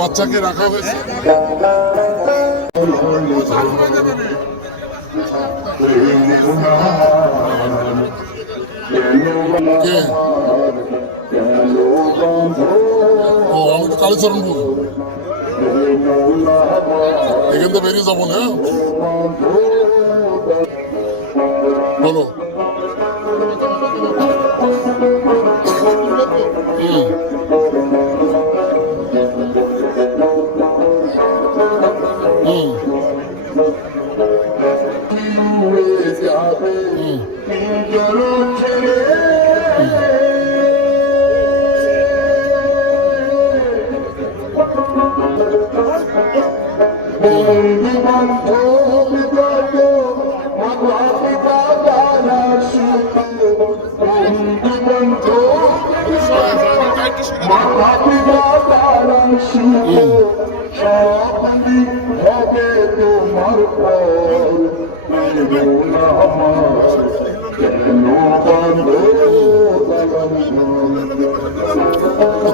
বাচ্চাকে রাখা হয়েছে। ও আমি তো কালীচরণপুর, এখান থেকে বেরিয়ে যাবো না। বলো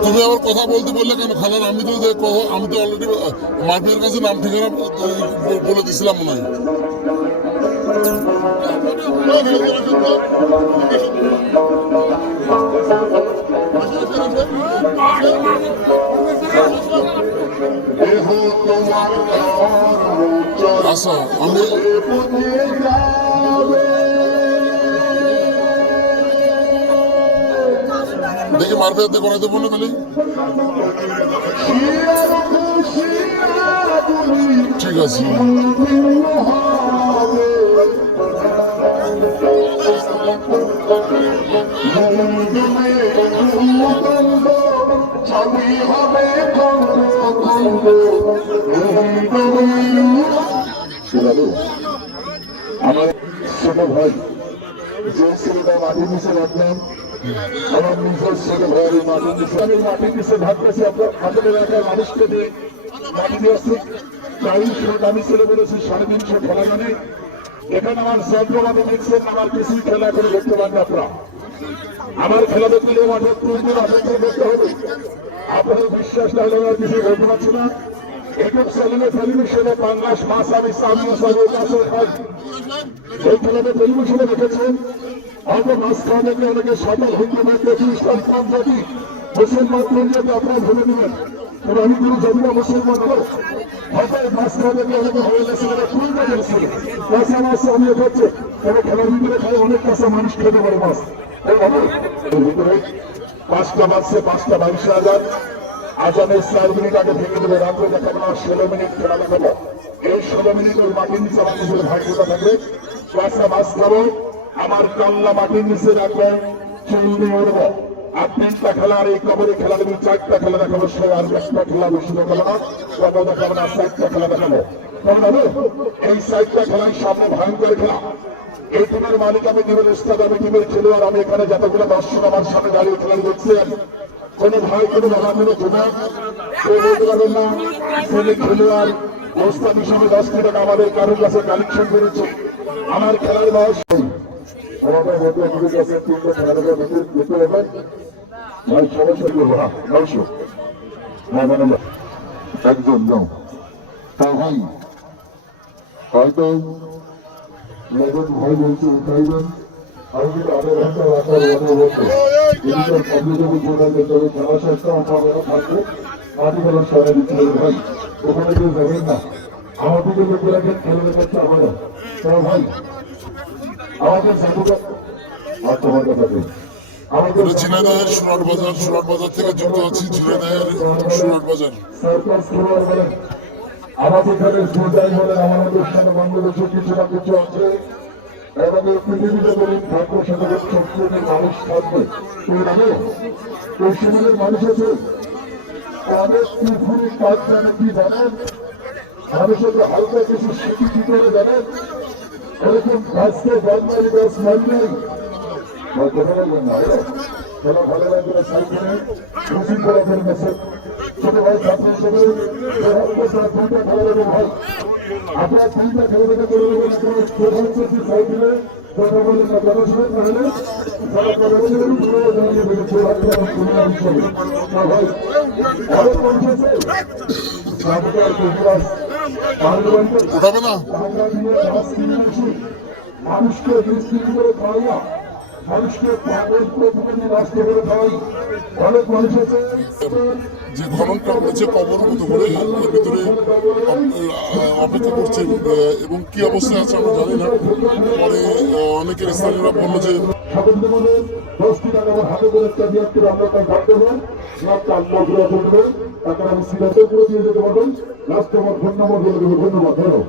তুমি আবার কথা বলতে বললে কেন খালার? আমি তো অলরেডি মার্কেটের কাছে নাম ঠিকানা বলে দিছিলাম মনে হয়। আচ্ছা আমি দেখি মারফিয়াত দিয়ে করাইতে বললো তাহলে ঠিক আছে। আমার ছোট ভাই যে ছেলেটা মাটির নিচে রাখলাম, আমার নিজের ছোট ভাই মাটির নিচে, আমি মাটির নিচে ভাবতেছি আপনাদের এলাকার মানুষকে দিয়ে মাটি দিয়ে আসছি। 40 আমি ছেলে বলেছি 350 খেলা মানে এখানে আমার যন্ত্রপাতি দেখছেন, আমার কিছুই খেলা করে দেখতে পারেন আপনারা। আমার খেলা দেখতে গেলে মাঠে 3 দিন অপেক্ষা করতে হবে। আপনাদের বিশ্বাস না হলে আমার কিছু বলতে পারছি না। ইউটিউব চ্যানেলে টেলিভিশনে বাংলাদেশ মাছ আমি এই খেলাতে টেলিভিশনে দেখেছেন। হয়তো মাছ খাওয়া দেখলে অনেকে সাঁতার হিন্দু মাত্র খ্রিস্টান জাতি মুসলমান জাতি আপনারা ভুলে নেবেন। তবে আমি কোনো জানি না মুসলমান হবো, হয়তো মাছ খাওয়া দেখলে অনেকে হয়ে গেছে কোন জায়গায় ছিল কাঁচা মাছ আমি খাচ্ছে। তবে খেলার ভিতরে খাই অনেক কাঁচা মানুষ খেতে পারে মাছ। ভিতরে 5টা বাজছে, 5টা 22,000 আজানের 4 মিনিট আগে ভেঙে দেবে। রাত্রে দেখাবো না, 16 মিনিট খেলা দেখাবো। এই 16 মিনিট ওই মাটির নিচে আমার নিজের ভাগ্যতা থাকবে। কাঁচা মাছ খাবো, আমার কাল্লা মাটির নিচে রাখবেন, চলবে উড়বো। আর 3টা খেলা, আর এই কবরে খেলা দেবেন। 4টা খেলা দেখাবো, সে আর 1টা খেলা বেশি দেখাবো না, কবর দেখাবো না, 4টা খেলা দেখাবো। কেমন হবে? এই 4টা খেলার সামনে ভয়ঙ্কর খেলা। এই টিমের মালিক আমি, টিমের উস্তাদ আমি, টিমের খেলোয়াড় আমি। এখানে যতগুলো দর্শক আমার সামনে দাঁড়িয়ে খেলা দেখছেন, কোন ভাই কোনো বাবা কোনো যুবক কেউ বলতে পারবেন না ছেলে খেলোয়াড় ওস্তাদ হিসাবে 10 কোটি টাকা আমাদের কারোর কাছে কালেকশন করেছে। আমার খেলার বয়স আমাদের মধ্যে কাছে 3টা খেলা দেখতে হবে ভাই, সমস্যা কি হবে? একজন নাও তা ভাই, হয়তো নগদ ভাই বলছে উঠাইবেন। আমি কিন্তু আধা ঘন্টা রাখার কথা বলতে খেলা শেষটা থাকবে মাটি খেলার সারা দিচ্ছে ভাই, ওখানে কেউ যাবেন না। আমার দিকে লোকে রাখেন, খেলে দেখাচ্ছে আমারও। তারা ভাই আমাদের সাধুকা আর তোমার কথা দিন। ঝিনাইদহের সুরাট বাজার থেকে যুক্ত আছি। ঝিনাইদহের সুরাট বাজার সরকার খেলোয়াড় বলেন, আমাদের এখানে যোদ্ধাই বলেন, আমাদের সাথে বাংলাদেশে কিছু না কিছু আছে এবং এই পৃথিবীতে বলুন থাকবে সেখানে সবচেয়ে মানুষ থাকবে। এই সমাজের মানুষ আছে তাদের পুরোপুরি কাজ জানে কি জানেন, মানুষের হালকা কিছু শিখি কি করে জানেন, এরকম গাছকে জন্মারি গাছ মানলেই কথা বলবেন না। খেলা ভালো লাগবে সাইকেলে খুশি করে ফেলবেছে। ছোট ভাই ছাত্র হিসেবে 2টা খেলা দেবে ভাই, আপনার 3টা খেলা দেখে করে দেবেন। সাইকেলে কথা বলেন না, জনসভা তাহলে যারা করেছেন তারা জানিয়ে বেড়েছে আপনারা শুনে আসবেন না ভাই আরো পৌঁছেছে আপনার গুজরাট পার্লামেন্টের উঠাবে না আমরা নিয়ে কাজ কিনে আসি মানুষকে দুষ্কৃতি করে খাওয়াই না মানুষকে পাগল করে নিয়ে নষ্ট করে খাওয়াই অনেক মানুষ আছে যে খননটা করেছে কবর মতো করে এর ভিতরে অপেক্ষা করছে এবং কি অবস্থায় আছে আমরা জানি না। পরে অনেকের স্থানীয়রা বললো যে স্বাতন্ত্র মানে 10টি টাকা আমার হাতে করে একটা দিয়ে একটু আমরা তাই ভাবতে পারেন একটা আল্লাহ করে করবেন তাকে আমি সিলেটে করে দিয়ে যেতে পারবেন লাস্টে আমার ফোন নাম্বার বলে দেবো ধন্যবাদ ধরো